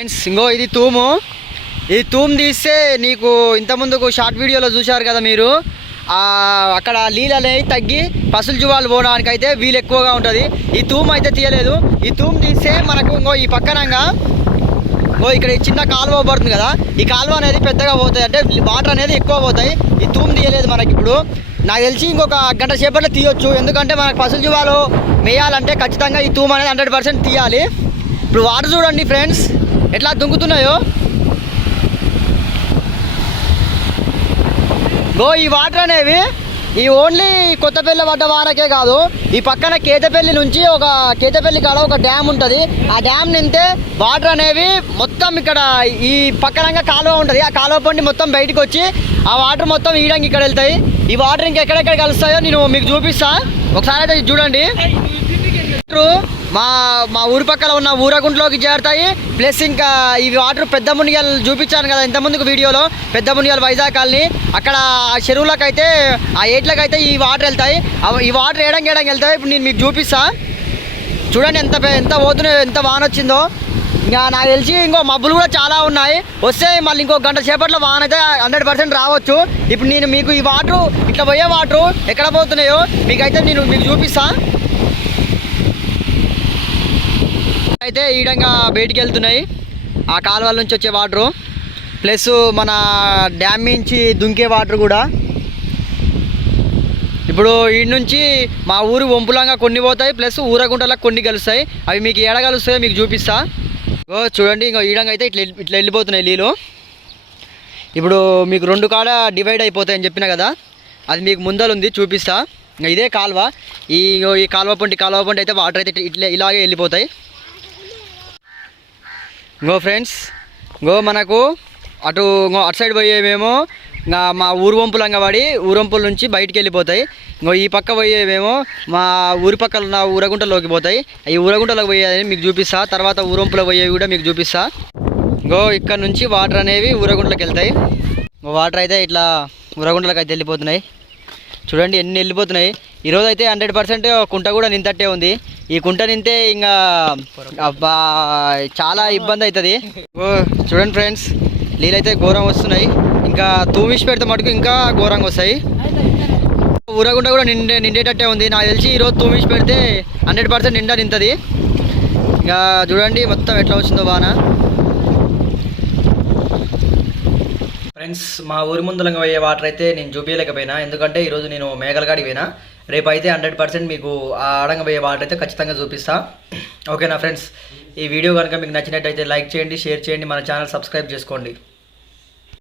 Friends ఇంకో ఇది తూము. ఈ తూము తీస్తే నీకు ఇంతకుముందుకు షార్ట్ వీడియోలో చూశారు కదా మీరు, అక్కడ నీళ్ళు అనేవి తగ్గి పసులు జువాలు పోవడానికి అయితే వీలు ఎక్కువగా ఉంటుంది. ఈ తూము అయితే తీయలేదు. ఈ తూము తీస్తే మనకు ఇంకో ఈ పక్కనంగా ఇక్కడ చిన్న కాలువ పడుతుంది కదా, ఈ కాలువ అనేది పెద్దగా పోతాయి, అంటే వాటర్ అనేది ఎక్కువ పోతాయి. ఈ తూము తీయలేదు మనకి. ఇప్పుడు నాకు తెలిసి ఇంకొక గంట సేపట్లో తీయొచ్చు, ఎందుకంటే మనకు పసులు జువాలు వేయాలంటే ఖచ్చితంగా ఈ తూము అనేది 100% తీయాలి. ఇప్పుడు వాటర్ చూడండి ఫ్రెండ్స్ ఎట్లా దుంకుతున్నాయో. ఈ వాటర్ అనేవి ఈ ఓన్లీ కొత్తపల్లి పడ్డ వారకే కాదు, ఈ పక్కన కేతపల్లి నుంచి కేతపల్లి కాడ ఒక డ్యామ్ ఉంటుంది. ఆ డ్యామ్ నింటే వాటర్ అనేవి మొత్తం ఇక్కడ ఈ పక్కనంగా కాలువ ఉంటుంది. ఆ కాలువ పండి మొత్తం బయటకు వచ్చి ఆ వాటర్ మొత్తం ఈడంగా ఇక్కడ వెళ్తాయి. ఈ వాటర్ ఇంకెక్కడెక్కడ కలుస్తాయో నేను మీకు చూపిస్తా, ఒకసారి అయితే చూడండి. మా ఊరి పక్కన ఉన్న ఊరగుంట్లోకి చేరుతాయి. ప్లస్ ఇంకా ఈ వాటర్ పెద్ద మునియాలు చూపించాను కదా ఇంతకుముందుకు వీడియోలో, పెద్ద మునియాలు వైజాగ్ కాలనీ, అక్కడ ఆ చెరువులకైతే ఆ ఏట్లకైతే ఈ వాటర్ వెళ్తాయి. ఈ వాటర్ ఏడంగా వెళ్తాయి. ఇప్పుడు నేను మీకు చూపిస్తా చూడండి ఎంత పోతున్నాయో, ఎంత వాన వచ్చిందో. ఇంకా నాకు తెలిసి ఇంకో మబ్బులు కూడా చాలా ఉన్నాయి, వస్తే మళ్ళీ ఇంకో గంట సేపట్లో వాన అయితే 100% రావచ్చు. ఇప్పుడు నేను మీకు ఈ వాటర్ ఇట్లా పోయే వాటర్ ఎక్కడ పోతున్నాయో మీకైతే నేను మీకు చూపిస్తా. అయితే ఈడంగా బయటికి వెళ్తున్నాయి ఆ కాలువల నుంచి వచ్చే వాటరు, ప్లస్ మన డ్యామ్ నుంచి దుంకే వాటర్ కూడా. ఇప్పుడు ఈ నుంచి మా ఊరు వంపులంగా కొన్ని పోతాయి, ప్లస్ ఊరగుంటలకు కొన్ని కలుస్తాయి. అవి మీకు ఏడ కలుస్తాయో మీకు చూపిస్తా. చూడండి ఇంకో ఈడంగా అయితే ఇట్లా వెళ్ళిపోతున్నాయి నీళ్ళు. ఇప్పుడు మీకు 2 కాడ డివైడ్ అయిపోతాయని చెప్పిన కదా, అది మీకు ముందలుంది చూపిస్తా. ఇంకా ఇదే కాలువ. ఈ కాలువ పంటి అయితే వాటర్ అయితే ఇలాగే వెళ్ళిపోతాయి. ఫ్రెండ్స్ మనకు అటు సైడ్ పోయేవేమో మా ఊరు వంపులంగా పడి ఊరంపుల నుంచి బయటికి వెళ్ళిపోతాయి. ఈ పక్క పోయేవేమో మా ఊరి పక్కన ఉన్న ఊరగుంటలోకి పోతాయి. ఈ ఊరగుంటలోకి పోయేది మీకు చూపిస్తా, తర్వాత ఊరంపులో పోయేవి కూడా మీకు చూపిస్తా. ఇక్కడ నుంచి వాటర్ అనేవి ఊరగుంటలోకి వెళ్తాయి. వాటర్ అయితే ఇట్లా ఊరగుంటలోకి అయితే వెళ్ళిపోతున్నాయి. చూడండి ఎన్ని వెళ్ళిపోతున్నాయి. ఈరోజు అయితే 100% కుంట కూడా నింతట్టే ఉంది. ఈ కుంట నింతే ఇంకా అబ్బా చాలా ఇబ్బంది అవుతుంది. చూడండి ఫ్రెండ్స్ నీళ్ళు అయితే ఘోరంగా వస్తున్నాయి. ఇంకా తూమిసి పెడితే మటుకు ఇంకా ఘోరంగా వస్తాయి. ఊరగుంట కూడా నిండేటట్టే ఉంది. నాకు తెలిసి ఈరోజు తూమిసి పెడితే 100% నిండా నింతది. ఇంకా చూడండి మొత్తం ఎట్లా వచ్చిందో వాన. ఫ్రెండ్స్ మా ఊరి ముందులంగా పోయే వాటర్ అయితే నేను చూపించలేకపోయినా, ఎందుకంటే ఈరోజు నేను మేఘలగాడికి పోయినా. రేపు అయితే 100% మీకు ఆ ఆడంగా పోయే వాటర్ అయితే ఖచ్చితంగా చూపిస్తా. ఓకేనా ఫ్రెండ్స్, ఈ వీడియో కనుక మీకు నచ్చినట్టయితే లైక్ చేయండి, షేర్ చేయండి, మన ఛానల్ సబ్స్క్రైబ్ చేసుకోండి.